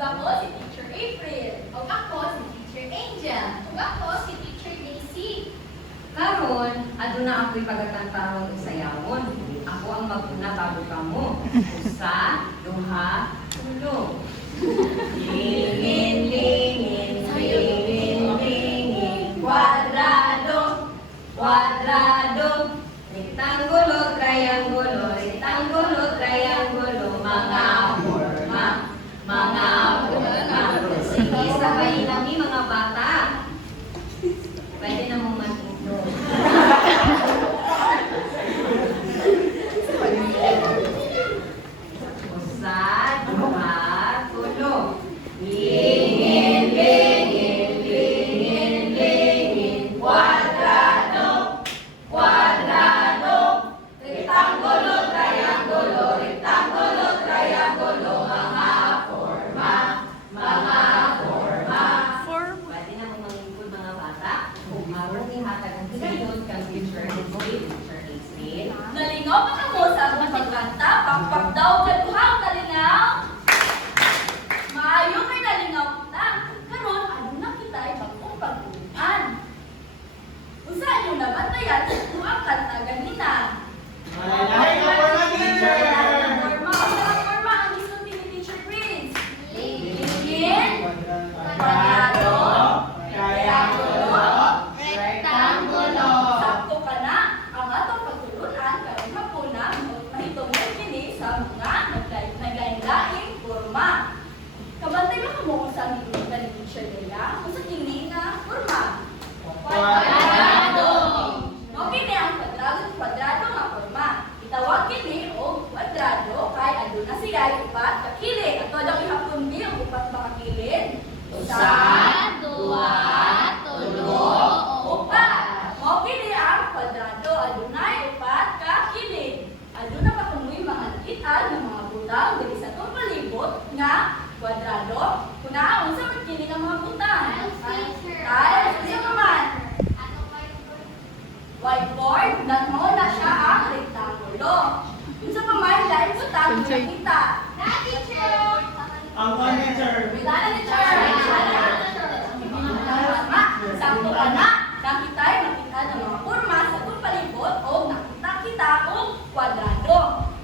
Ug ako si Teacher April. Ug ako si Teacher Angel. Ug ako si Teacher Daisy. Karon, aduna ako'y pagatantarong usayawon. Ako ang maguna bago kamo. Usa, duha, tulo. Lingin, lingin, lingin, lingin. Kwadrado, kwadrado. Rektangulo, triangulo, rektangulo, triangulo. Mga forma, mga forma. Sige, sabayin kami mga bata. Pwede na mong matuto. Usa, duha, tulo. Lingin, lingin, lingin, lingin. Kwadrado, kwadrado. Rektangulo, triangulo, rektangulo, triangulo. Mga forma, mga forma. Pwede na mong mangingkod mga bata. Kung marunong ihatag ang sinunod kang teacher April, teacher April. Nalingaw pa kamo sa akong pagkanta, pakpak daw kaduhang nalingaw. Maayo kay nalingaw kita. Karon aduna kita'y bagong pagtuan. Usa niyo nabantayan sa tuwang kanta ganina. Malalahay ka po na, teacher! Forma, forma ang isulti ni Teacher Prince. Lingin, kwadrado, triangulo, Rektangulo. sakto ka na ang atong pagtulunan karong hapuna mahitungod kini sa mga naglain-laing forma. Kabantay mo kamo sa gitna ni Teacher Leia kung sa kini nga forma. Kwadrado. Mao kini ang kwadrado nga forma. Itawag kini og kwadrado kay aduna siya upat ka kilid. Ato daw ihapon ni ang upat ka kilid. Usa, duha, tulo, upat. Mao kini ang kwadrado adunay upat ka kilid. Aduna pa kumoy mga lakitan ng mga butang diri sa atong palibot nga kwadrado. Kuna unsa man kini nga mga butang? Tiles, unsa pa man? Whiteboard, mo na siya ang rektangulo. Unsa pa man dahil butang nakita? Ang one, teacher! Wala ni Char. Sakto ka na. Nakita'y makita ng mga forma sa itong palibot o nakita kita o kwadrado.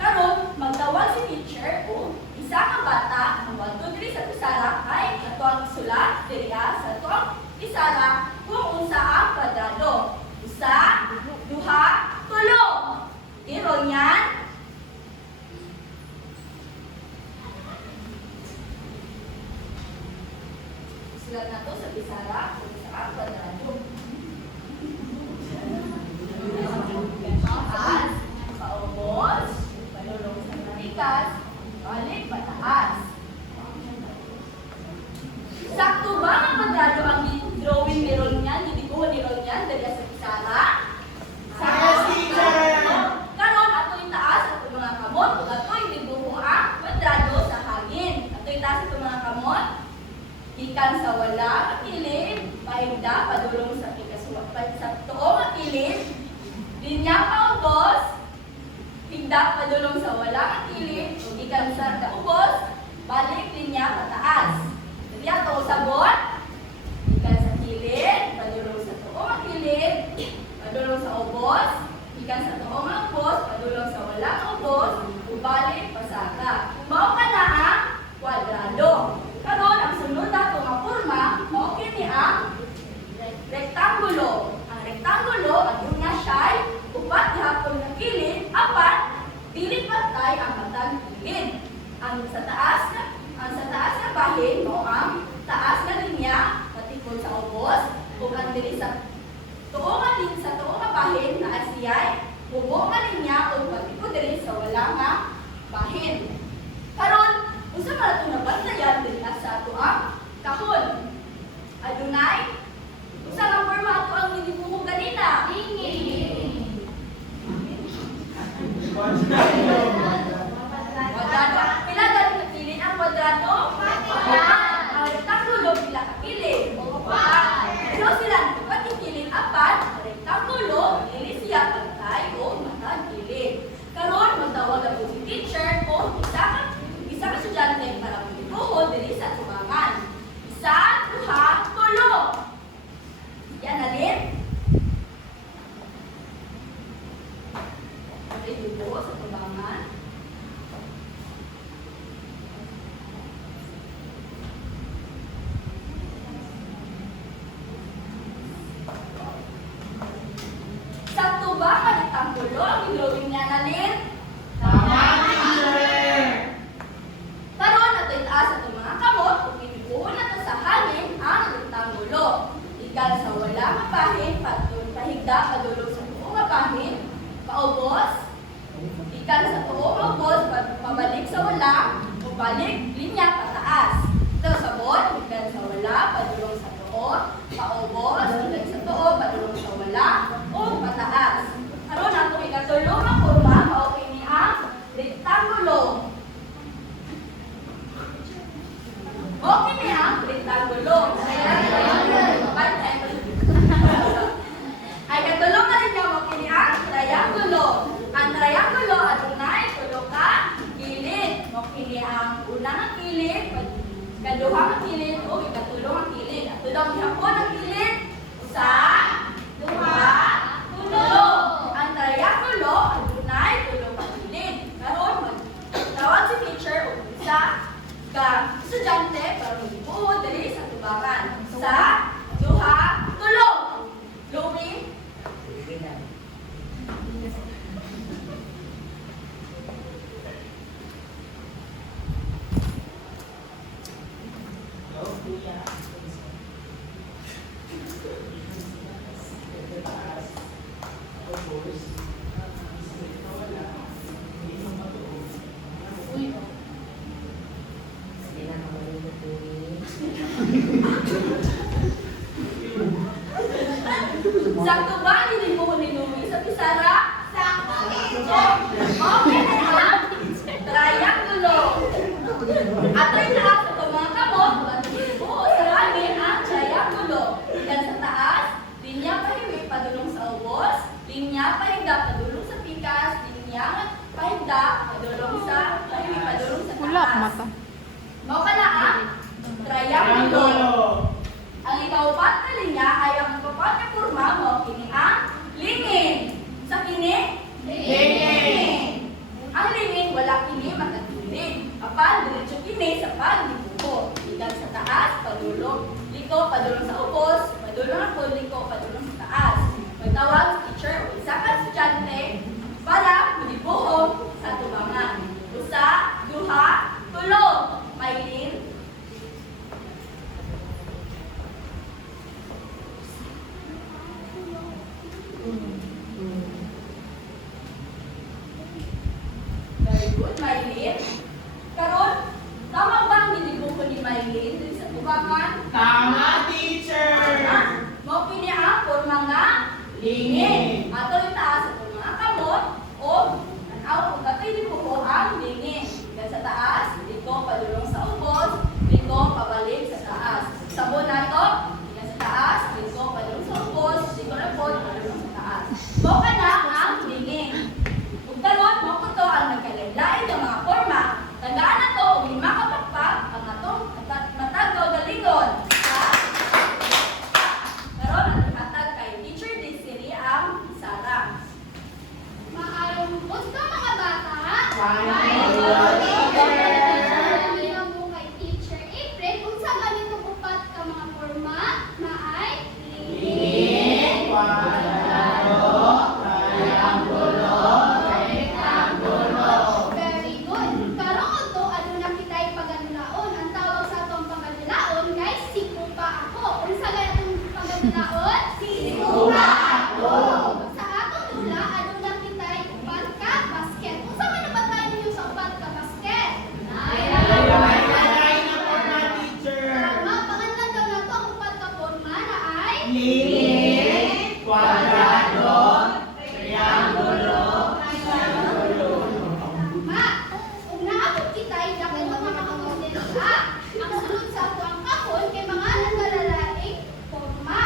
Karon magtawag si teacher o isa ka bata ang wagto diri sa pisara ay ato ang isulat diriya sa atong pisara kung unsa ang kwadrado. Usa, duha, tulo. Iro niyan. Sulat na to sa pisara kung sa ang kwadrado. Taas, paubos, palulong sa marikas, balik pataas. Sakto ba ang kwadrado ang drawing ni Ron yan, didibuho ni Ron yan, dali sa pisara? Yes, teacher! Karon ato itaas ato mga kamot, ug ato dibuho ang kwadrado sa hangin. Ato itaas ato mga kamot, ikan sa wala kilid, pahinda padulong sa sa tuong kilid, linya paubos, hinda padulong sa wala kilid, ug ikan sa kaubos, balik linya pataas. Dili ato usabot, ikan sa kilid, padulong sa tuong kilid, padulong sa ubos, ikan sa tuong ubos, padulong sa wala ubos, ug balik pasaka. Mao ka na ang kwadrado. Karon ang sunod nato nga forma mao kini ang rektangulo. Ang rektangulo aduna siya'y upat gihapon nga kilid, apat dili pantay ang matag kilid. Ang sa taas nga bahin mao ang taas nga rektangulo. Ay katulong ka rin mo kini ang triangulo. Ang triangulo adunay tulo ka kilid. Mo kini ang unang nga kilid, kaduha nga kilid o ikatulong nga kilid. At tulong gihapon ang kilid. Usa, duha, tulo. Ang triangulo adunay tulo ka kilid. Karon tawag si teacher o isa ka estudyante para magbuo dali sa tubangan. Usa, duha, tulo. Louie, Hello, kuya. Hindi na mamalito po eh. sakto ba nilibuho ni Louie sa pisara? Sakto, Okay na triangulo. At ay taas sa mga kamot, at nilibuho sa langit ang triangulo. Ikan sa taas, linya pahiwi padulong sa ubos, linya pahinda padulong sa pikas, linya pahinda padulong sa pahiwi padulong sa taas. Wala mata. Mao kana ang triangulo. Ang ikaupat na linya ay ang ikaupat na kurma mo kini ang lingin. Sa kini? Lingin. Ang lingin wala kini makatulid. Apan diretso kini sa pagdibuho. Ikan sa taas, padulong. Liko, padulong sa ubos. Padulong ako, liko, padulong sa taas. Magtawag sa teacher o isa ka estudyante para magdibuho sa tubangan. Usa, duha, tulo. Maylin, very good, Maylin. Karon, tama ba ang dinibuko ni Maylin dito sa tubangan? Tama, teacher! Mo kini ang porma nga lingin. Ato itaas sa mga kamot o tanaw kung katoy dibuko ang lingin. Ikan sa taas, liko padulong sa ubos, liko pabalik sa taas. Sabon na ito, ikan sa taas, liko padulong sa ubos, liko na po padulong sa taas. Mo ka na ang lingin. Kung karon mo ko to ang nagkalain-lain ng mga forma. Tandaan na to, kung lima kapagpag, ang atong matagaw galingon. Karon ang hatag kay Teacher Desiree ang Sara. Maayong gusto mga bata. Alam mo kay Teacher April kung sa ganito upat ka mga forma na ay Lingin, kwadrado, triangulo, rektangulo. Very good. Karon to ano na kitay paganulaon. Ang tawag sa atong paganulaon kay sikupa ako. Kung sa ganitong paganulaon, Sikupa ako. Sa atong dula ano na kitay upat ka basket. Kung sa man ba tayo ninyo sa upat ka basket? Ay, na po na, teacher! Tama, pangalan daw na to ang upat ka forma na ay Lingin, kwadrado, triangulo, tama. Kung naabot kitay dako mga kamodela. Ang sunod sa ato ang kahon kay mga naglalalaing forma.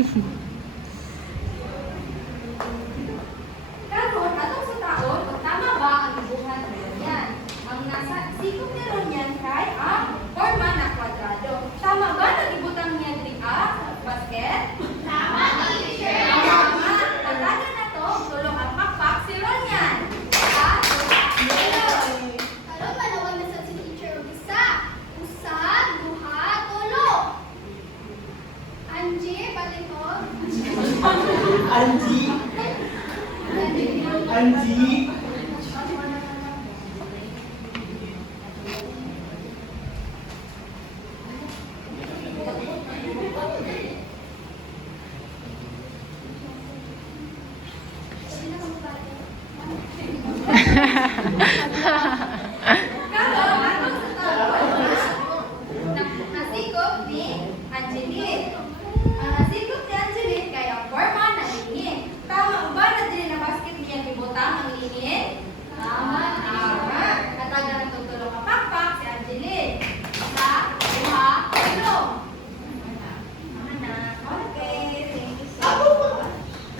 Karon atong sa taon, kung tama ba ang ibuhat niyan? Ang nasa sikop ni Ronyan kay ang forma na kwadrado. Tama ba nagibutang niya diri basket? Tama, teacher. Tama. Tataga na to, tulong ang pakpak si Ronyan. At Karon manawag na sa si teacher og isa. Usa, duha, tulo. Angie, balihog. Angie. Angie. Sabi na kamo ba?